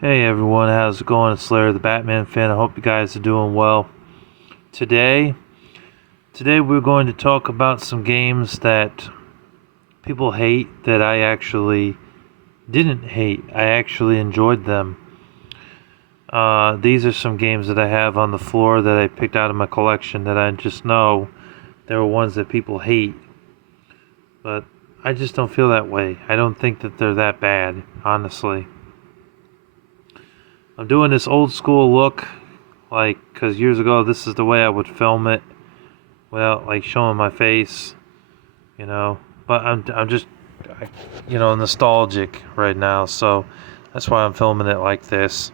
Hey everyone, how's it going? It's Larry the Batman fan. I hope you guys are doing well. Today, today we're going to talk about some games that people hate that I actually didn't hate. I actually enjoyed them. These are some games that I have on the floor that I picked out of my collection that I just know there were ones that people hate, but I just don't feel that way. I don't think that they're that bad, honestly. I'm doing this old school look, like, because years ago this is the way I would film it, without like showing my face, you know. But I'm just, nostalgic right now, so that's why I'm filming it like this.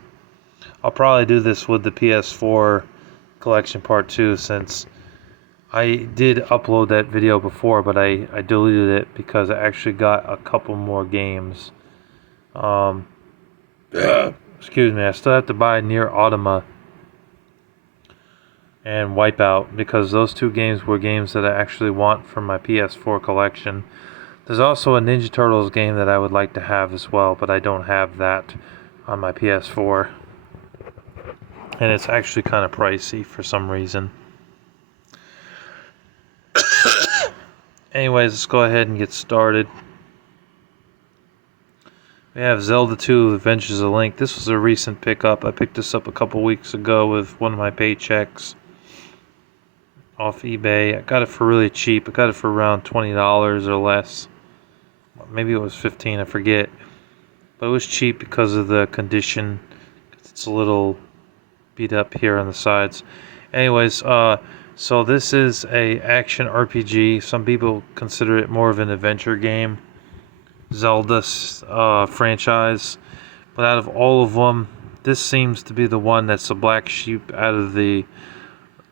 I'll probably do this with the PS4 collection part 2, since I did upload that video before, but I deleted it because I actually got a couple more games. Um, excuse me, I still have to buy Near Automata and Wipeout because those two games were games that I actually want from my PS4 collection. There's also a Ninja Turtles game that I would like to have as well, but I don't have that on my PS4. And it's actually kind of pricey for some reason. Anyways, let's go ahead and get started. We have Zelda 2 Adventures of Link. This was a recent pickup. I picked this up a couple weeks ago with one of my paychecks off eBay. I got it for really cheap. I got it for around $20 or less. Maybe it was 15, I forget. But it was cheap because of the condition. It's a little beat up here on the sides. Anyways, so this is a action RPG. Some people consider it more of an adventure game. Zelda franchise. But out of all of them, this seems to be the one that's the black sheep out of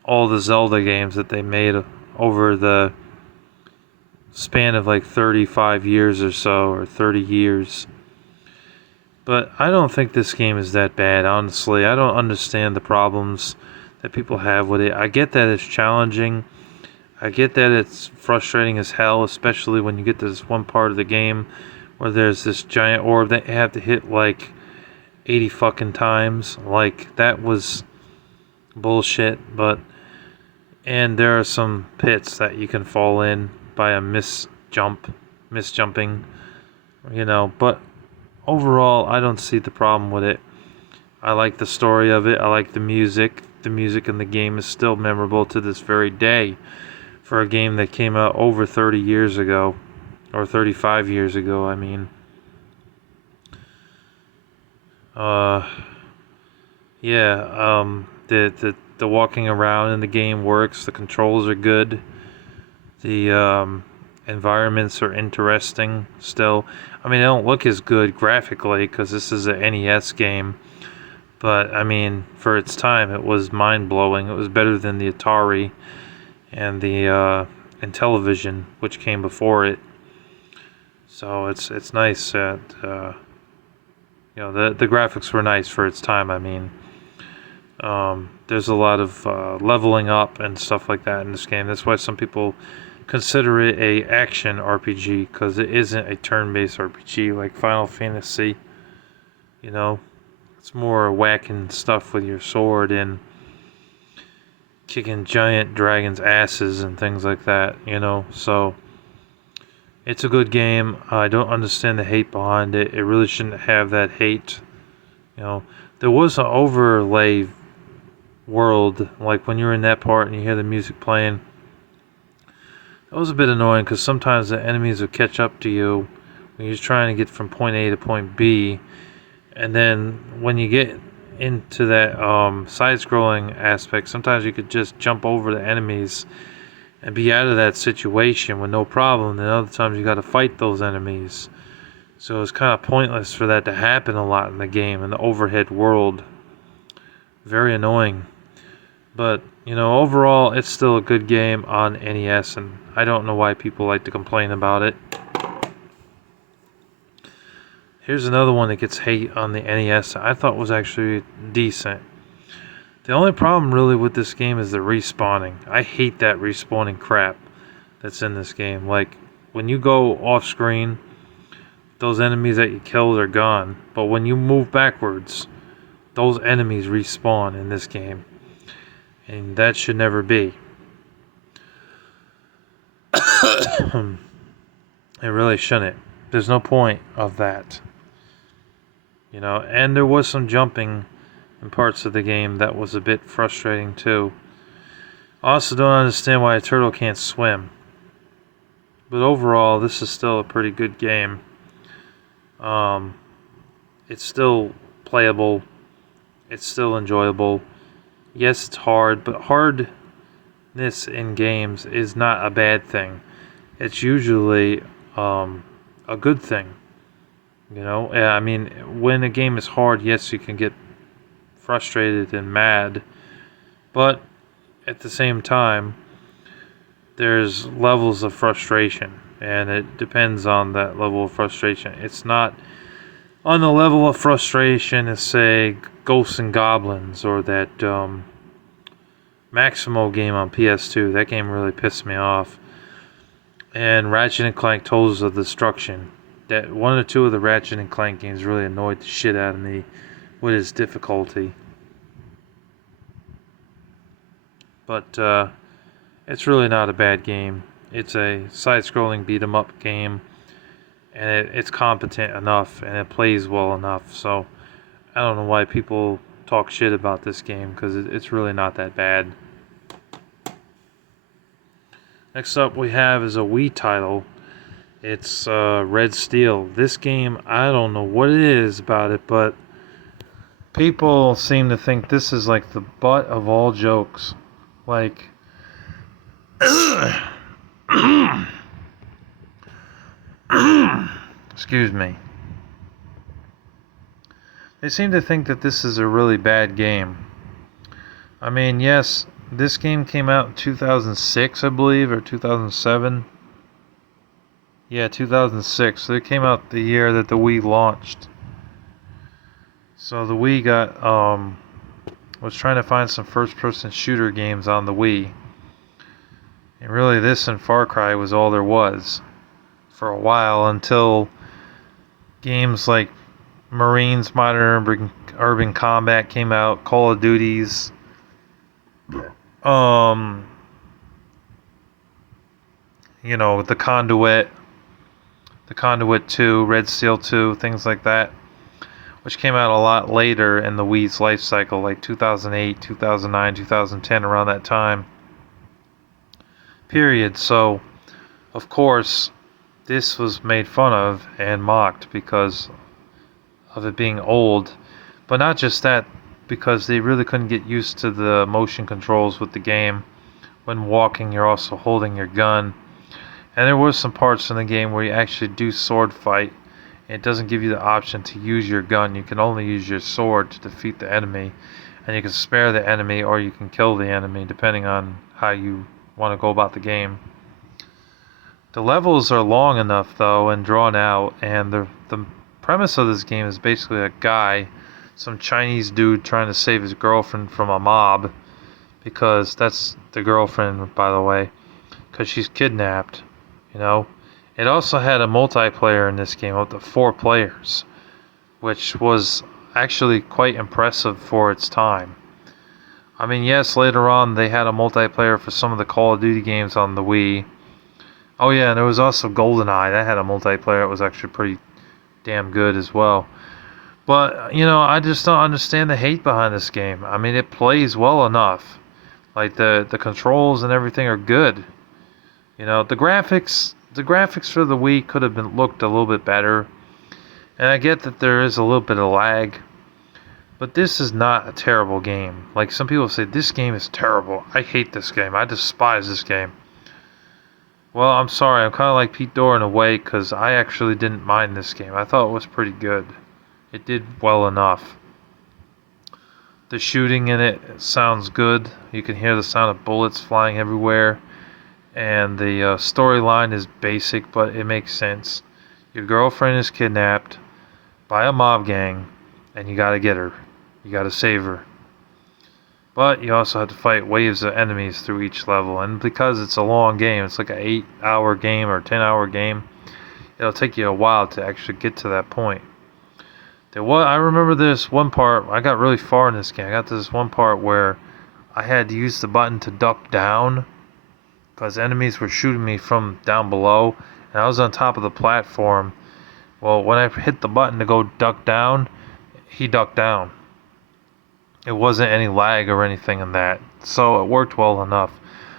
all the Zelda games that they made over the span of like 35 years or so, or 30 years. But I don't think this game is that bad, honestly. I don't understand the problems that people have with it. I get that it's challenging. I get that it's frustrating as hell, especially when you get to this one part of the game where there's this giant orb that you have to hit like 80 fucking times. Like, that was bullshit, and there are some pits that you can fall in by a misjumping, but overall, I don't see the problem with it. I like the story of it. I like the music. The music in the game is still memorable to this very day for a game that came out over 30 years ago, or 35 years ago, I mean. Yeah, the walking around in the game works. The controls are good. The environments are interesting still. I mean, they don't look as good graphically because this is an NES game. But, I mean, for its time, it was mind-blowing. It was better than the Atari and the Intellivision, which came before it. So it's nice that, the graphics were nice for its time, I mean. There's a lot of leveling up and stuff like that in this game. That's why some people consider it a action RPG, because it isn't a turn-based RPG like Final Fantasy. It's more whacking stuff with your sword and kicking giant dragons' asses and things like that. So it's a good game. I don't understand the hate behind it. It really shouldn't have that hate. There was an overlay world, like when you're in that part and you hear the music playing. That was a bit annoying because sometimes the enemies will catch up to you when you're trying to get from point A to point B, and then when you get into that side-scrolling aspect, sometimes you could just jump over the enemies and be out of that situation with no problem. And other times you got to fight those enemies, so it's kind of pointless for that to happen a lot in the game, in the overhead world. Very annoying. But, overall, it's still a good game on NES, and I don't know why people like to complain about it. Here's another one that gets hate on the NES I thought was actually decent. The only problem really with this game is the respawning. I hate that respawning crap that's in this game. Like, when you go off screen, those enemies that you killed are gone. But when you move backwards, those enemies respawn in this game. And that should never be. It really shouldn't. There's no point of that. You know, and there was some jumping in parts of the game that was a bit frustrating too. I also don't understand why a turtle can't swim. But overall, this is still a pretty good game. It's still playable. It's still enjoyable. Yes, it's hard, but hardness in games is not a bad thing. It's usually a good thing. You know, I mean, when a game is hard, yes, you can get frustrated and mad, but at the same time, there's levels of frustration, and it depends on that level of frustration. It's not on the level of frustration as, say, Ghosts and Goblins or that Maximo game on PS2. That game really pissed me off. And Ratchet and Clank Tales of Destruction. That one or two of the Ratchet and Clank games really annoyed the shit out of me with its difficulty. But it's really not a bad game. It's a side-scrolling beat-em-up game, and it's competent enough, and it plays well enough. So I don't know why people talk shit about this game, because it's really not that bad. Next up we have is a Wii title. It's Red Steel. This game, I don't know what it is about it, but people seem to think this is like the butt of all jokes. Like, excuse me. They seem to think that this is a really bad game. I mean, yes, this game came out in 2006, I believe, or 2007. Yeah, 2006. So it came out the year that the Wii launched. So the Wii was trying to find some first-person shooter games on the Wii. And really, this and Far Cry was all there was for a while, until games like Marines Modern Urban Combat came out, Call of Duties, you know, The Conduit 2, Red Steel 2, things like that, which came out a lot later in the Wii's life cycle, like 2008, 2009, 2010, around that time period. So, of course, this was made fun of and mocked because of it being old. But not just that, because they really couldn't get used to the motion controls with the game. When walking, you're also holding your gun. And there were some parts in the game where you actually do sword fight. It doesn't give you the option to use your gun. You can only use your sword to defeat the enemy. And you can spare the enemy, or you can kill the enemy, depending on how you want to go about the game. The levels are long enough, though, and drawn out. And the premise of this game is basically a guy, some Chinese dude, trying to save his girlfriend from a mob. Because that's the girlfriend, by the way. Because she's kidnapped, you know. It also had a multiplayer in this game, up to 4 players, which was actually quite impressive for its time. I mean, yes, later on they had a multiplayer for some of the Call of Duty games on the Wii. Oh yeah, and there was also GoldenEye. That had a multiplayer. It was actually pretty damn good as well. But, you know, I just don't understand the hate behind this game. I mean, it plays well enough. Like, the controls and everything are good. You know, the graphics for the Wii could have looked a little bit better. And I get that there is a little bit of lag. But this is not a terrible game. Like, some people say, this game is terrible. I hate this game. I despise this game. Well, I'm sorry. I'm kind of like Pete Dorr in a way, because I actually didn't mind this game. I thought it was pretty good. It did well enough. The shooting in it sounds good. You can hear the sound of bullets flying everywhere. And the storyline is basic, but it makes sense. Your girlfriend is kidnapped by a mob gang, and you gotta get her. You gotta save her. But you also have to fight waves of enemies through each level. And because it's a long game, it's like an 8-hour game or 10-hour game, it'll take you a while to actually get to that point. I remember this one part. I got really far in this game. I got to this one part where I had to use the button to duck down because enemies were shooting me from down below, and I was on top of the platform. Well, when I hit the button to go duck down, he ducked down. It wasn't any lag or anything in that, so it worked well enough.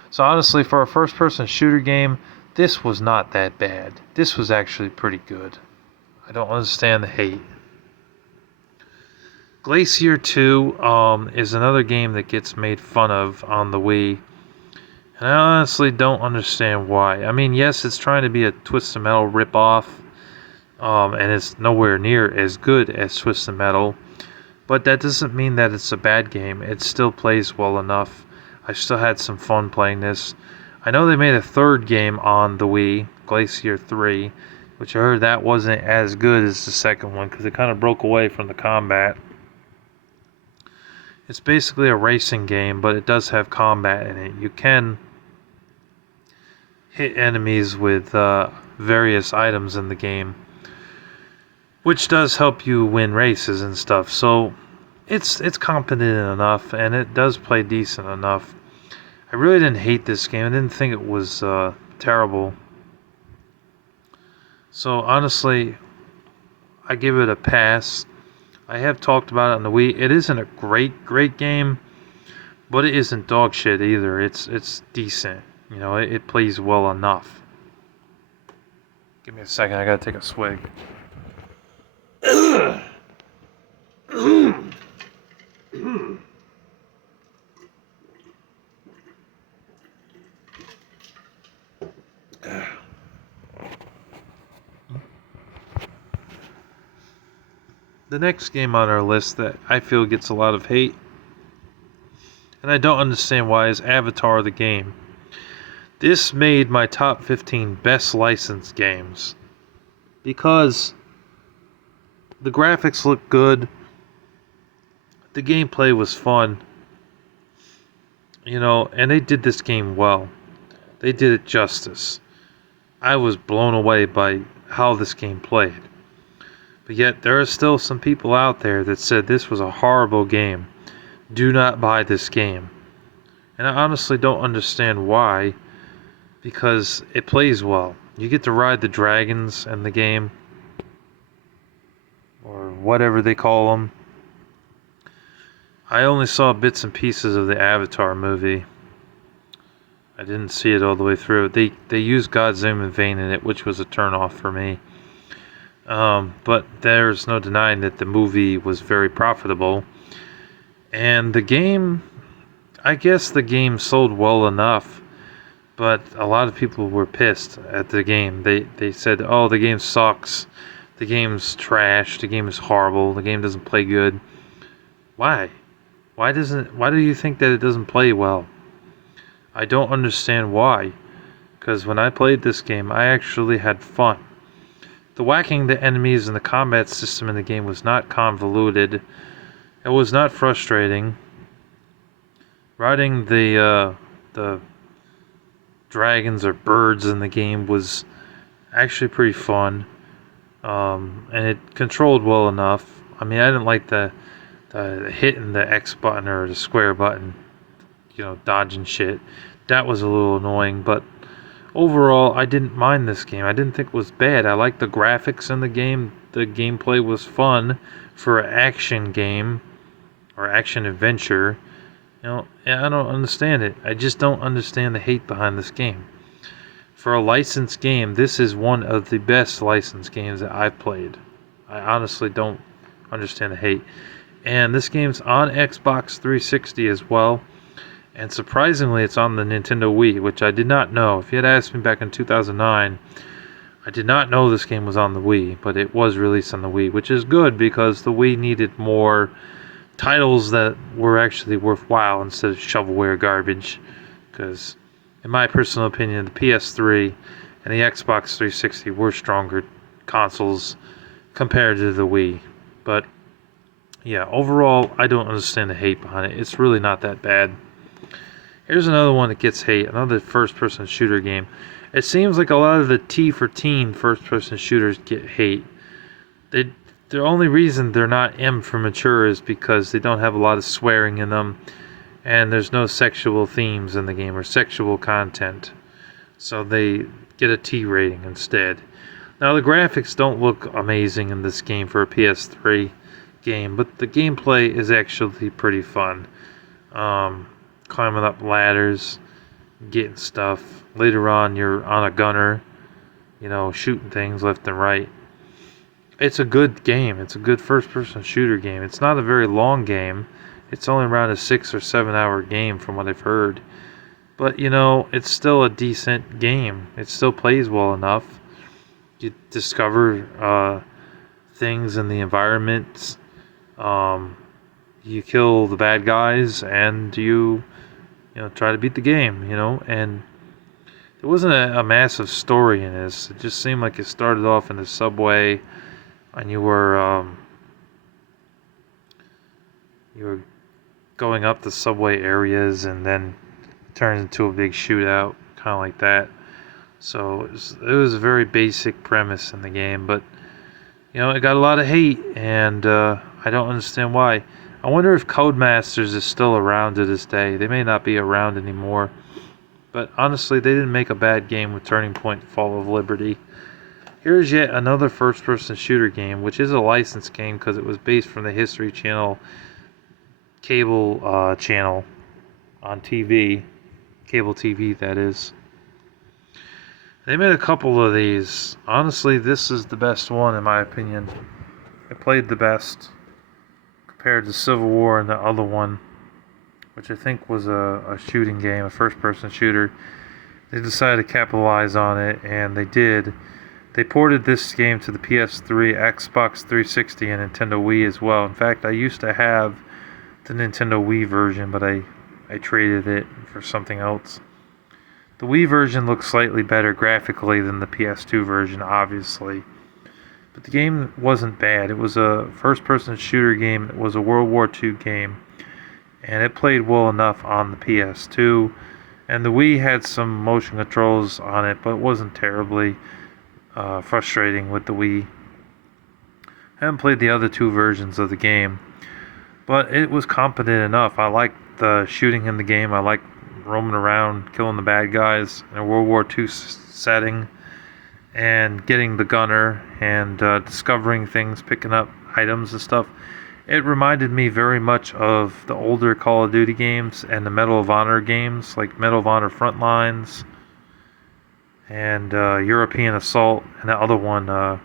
So honestly, for a first-person shooter game, this was not that bad. This was actually pretty good. I don't understand the hate. Glacier 2 is another game that gets made fun of on the Wii. And I honestly don't understand why. I mean, yes, it's trying to be a Twisted Metal ripoff. And it's nowhere near as good as Twisted Metal. But that doesn't mean that it's a bad game. It still plays well enough. I still had some fun playing this. I know they made a third game on the Wii, Glacier 3, which I heard that wasn't as good as the second one because it kind of broke away from the combat. It's basically a racing game, but it does have combat in it. You can hit enemies with various items in the game, which does help you win races and stuff. So it's competent enough, and it does play decent enough. I really didn't hate this game. I didn't think it was terrible. So honestly, I give it a pass. I have talked about it on the Wii. It isn't a great game, but it isn't dog shit either. It's decent. You know, it plays well enough. Give me a second. I gotta take a swig. The next game on our list that I feel gets a lot of hate, and I don't understand why, is Avatar the game. This made my top 15 best licensed games because the graphics looked good, the gameplay was fun, you know, and they did this game well. They did it justice. I was blown away by how this game played. But yet, there are still some people out there that said this was a horrible game. Do not buy this game. And I honestly don't understand why, because it plays well. You get to ride the dragons in the game, or whatever they call them. I only saw bits and pieces of the Avatar movie. I didn't see it all the way through. They used God's Name in vain in it, which was a turnoff for me. But there's no denying that the movie was very profitable. And the game, I guess the game sold well enough, but a lot of people were pissed at the game. They said, oh, the game sucks, the game's trash, the game is horrible, the game doesn't play good. Why? Why do you think that it doesn't play well? I don't understand why. Because when I played this game, I actually had fun. The whacking the enemies and the combat system in the game was not convoluted. It was not frustrating. Riding the dragons or birds in the game was actually pretty fun. And it controlled well enough. I mean, I didn't like the hitting the X button or the square button, you know, dodging shit. That was a little annoying, but overall, I didn't mind this game. I didn't think it was bad. I liked the graphics in the game. The gameplay was fun for an action game or action adventure. You know, I don't understand it. I just don't understand the hate behind this game. For a licensed game, this is one of the best licensed games that I've played. I honestly don't understand the hate. And this game's on Xbox 360 as well. And surprisingly, it's on the Nintendo Wii, which I did not know. If you had asked me back in 2009, I did not know this game was on the Wii, but it was released on the Wii, which is good because the Wii needed more titles that were actually worthwhile instead of shovelware garbage. Because, in my personal opinion, the PS3 and the Xbox 360 were stronger consoles compared to the Wii. But, yeah, overall, I don't understand the hate behind it. It's really not that bad. Here's another one that gets hate, another first-person shooter game. It seems like a lot of the T for teen first-person shooters get hate. They, the only reason they're not M for mature is because they don't have a lot of swearing in them, and there's no sexual themes in the game or sexual content. So they get a T rating instead. Now the graphics don't look amazing in this game for a PS3 game, but the gameplay is actually pretty fun. Climbing up ladders, getting stuff. Later on, you're on a gunner, shooting things left and right. It's a good game. It's a good first-person shooter game. It's not a very long game. It's only around a 6 or 7 hour game from what I've heard. But, it's still a decent game. It still plays well enough. You discover things in the environment. You kill the bad guys, and you try to beat the game, and there wasn't a massive story in this. It just seemed like it started off in the subway, and you were going up the subway areas, and then it turned into a big shootout, kind of like that. So it was a very basic premise in the game, but it got a lot of hate, and I don't understand why. I wonder if Codemasters is still around to this day. They may not be around anymore. But honestly, they didn't make a bad game with Turning Point Fall of Liberty. Here's yet another first-person shooter game, which is a licensed game because it was based from the History Channel cable channel on TV. Cable TV, that is. They made a couple of these. Honestly, this is the best one in my opinion. It played the best compared to Civil War and the other one, which I think was a shooting game, a first-person shooter. They decided to capitalize on it, and they did. They ported this game to the PS3, Xbox 360, and Nintendo Wii as well. In fact, I used to have the Nintendo Wii version, but I traded it for something else. The Wii version looks slightly better graphically than the PS2 version, obviously. But the game wasn't bad. It was a first-person shooter game. It was a World War II game. And it played well enough on the PS2. And the Wii had some motion controls on it, but it wasn't terribly frustrating with the Wii. I haven't played the other two versions of the game, but it was competent enough. I liked the shooting in the game. I liked roaming around, killing the bad guys in a World War II setting, and getting the gunner, and discovering things, picking up items and stuff. It reminded me very much of the older Call of Duty games and the Medal of Honor games, like Medal of Honor Frontlines and European Assault, and the other one,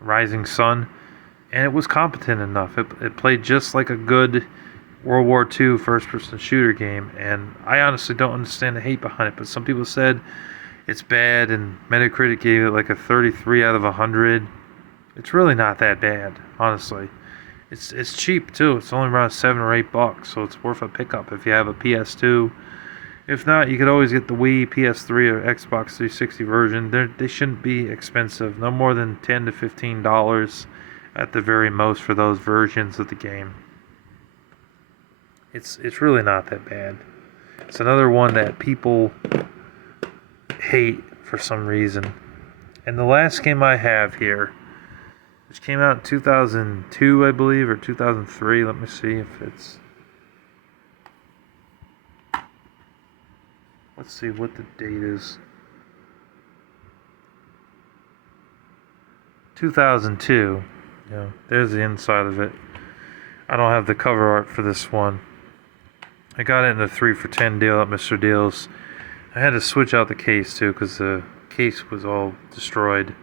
Rising Sun. And it was competent enough. It played just like a good World War II first-person shooter game, and I honestly don't understand the hate behind it, but some people said it's bad, and Metacritic gave it like a 33 out of 100. It's really not that bad, honestly. It's cheap too. It's only around $7 or $8, so it's worth a pickup if you have a PS2. If not, you could always get the Wii, PS3, or Xbox 360 version. They shouldn't be expensive. No more than $10 to $15 at the very most for those versions of the game. It's really not that bad. It's another one that people hate for some reason. And the last game I have here, which came out in 2002, I believe, or 2003. Let me see if it's... Let's see what the date is. 2002. There's the inside of it. I don't have the cover art for this one. I got it in a 3 for $10 deal at Mr. Deals. I had to switch out the case too because the case was all destroyed.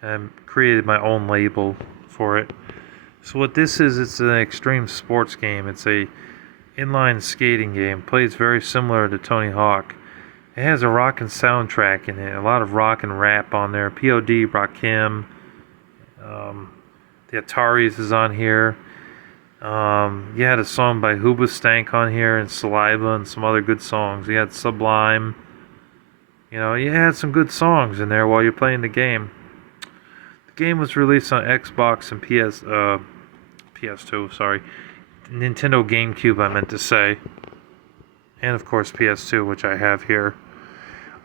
And I created my own label for it. So what this is, it's an extreme sports game. It's a inline skating game. Plays very similar to Tony Hawk. It has a rockin' soundtrack in it. A lot of rock and rap on there. POD, Rakim. The Ataris is on here. You had a song by Hoobastank on here, and Saliva, and some other good songs. You had Sublime. You had some good songs in there while you're playing the game. The game was released on Xbox and PS2, sorry. Nintendo GameCube, I meant to say. And of course PS2, which I have here.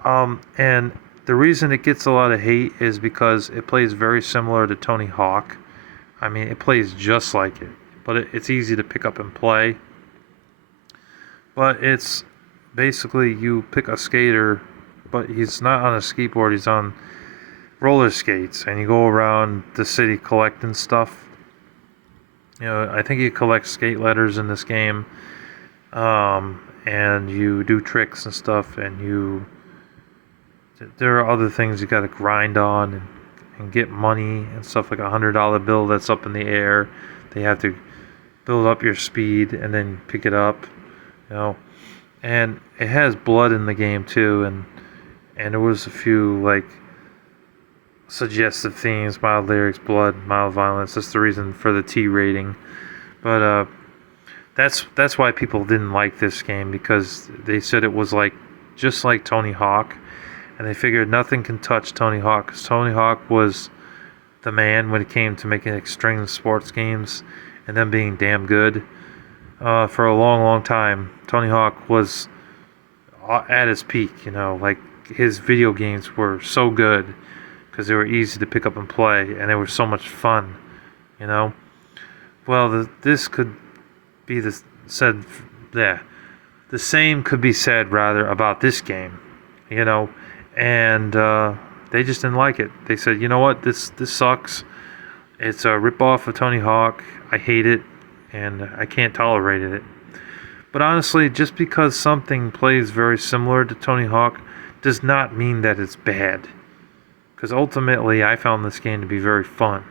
And the reason it gets a lot of hate is because it plays very similar to Tony Hawk. I mean, it plays just like it, but it's easy to pick up and play. But it's basically you pick a skater, but he's not on a skateboard, he's on roller skates, and you go around the city collecting stuff. You know, I think you collect skate letters in this game, and you do tricks and stuff, and there are other things you gotta grind on and get money and stuff, like $100 bill that's up in the air. They have to build up your speed and then pick it up, you know. And it has blood in the game too, and there was a few like suggestive themes, mild lyrics, blood, mild violence. That's the reason for the T rating. But that's why people didn't like this game, because they said it was like just like Tony Hawk, and they figured nothing can touch Tony Hawk, because Tony Hawk was the man when it came to making extreme sports games and them being damn good. For a long, long time, Tony Hawk was at his peak. You know, like his video games were so good because they were easy to pick up and play, and they were so much fun. You know, well, this could be said. Yeah, the same could be said rather about this game. You know, and they just didn't like it. They said, you know what, this sucks. It's a ripoff of Tony Hawk. I hate it, and I can't tolerate it. But honestly, just because something plays very similar to Tony Hawk does not mean that it's bad. Because ultimately, I found this game to be very fun.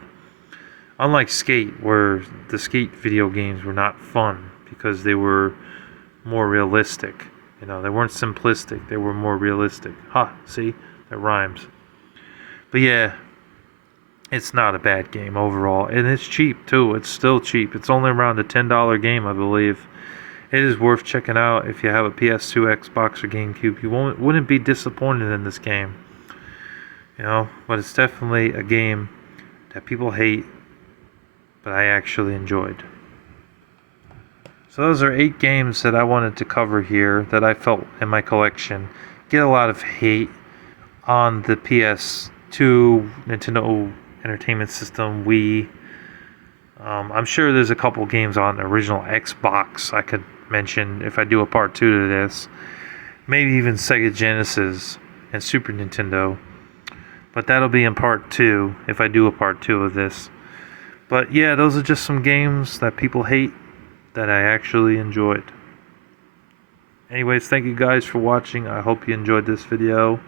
Unlike Skate, where the Skate video games were not fun because they were more realistic. You know, they weren't simplistic, they were more realistic. See? That rhymes. But yeah, it's not a bad game overall. And it's cheap, too. It's still cheap. It's only around a $10 game, I believe. It is worth checking out if you have a PS2, Xbox, or GameCube. You wouldn't be disappointed in this game. You know, but it's definitely a game that people hate, but I actually enjoyed. So those are 8 games that I wanted to cover here that I felt in my collection get a lot of hate on the PS2, Nintendo Entertainment System, Wii. I'm sure there's a couple games on the original Xbox I could mention if I do a part 2 to this. Maybe even Sega Genesis and Super Nintendo. But that'll be in part 2 if I do a part 2 of this. But yeah, those are just some games that people hate that I actually enjoyed. Anyways, thank you guys for watching. I hope you enjoyed this video.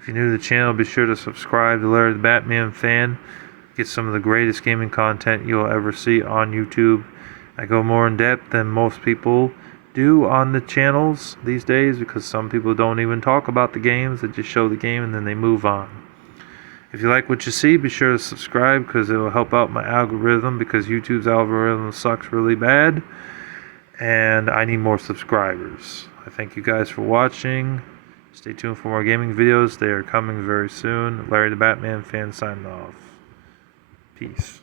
If you're new to the channel, be sure to subscribe to Larry the Batman Fan. Get some of the greatest gaming content you'll ever see on YouTube. I go more in depth than most people do on the channels these days, because some people don't even talk about the games. They just show the game and then they move on. If you like what you see, be sure to subscribe, because it will help out my algorithm, because YouTube's algorithm sucks really bad, and I need more subscribers. I thank you guys for watching. Stay tuned for more gaming videos. They are coming very soon. Larry the Batman Fan signing off. Peace.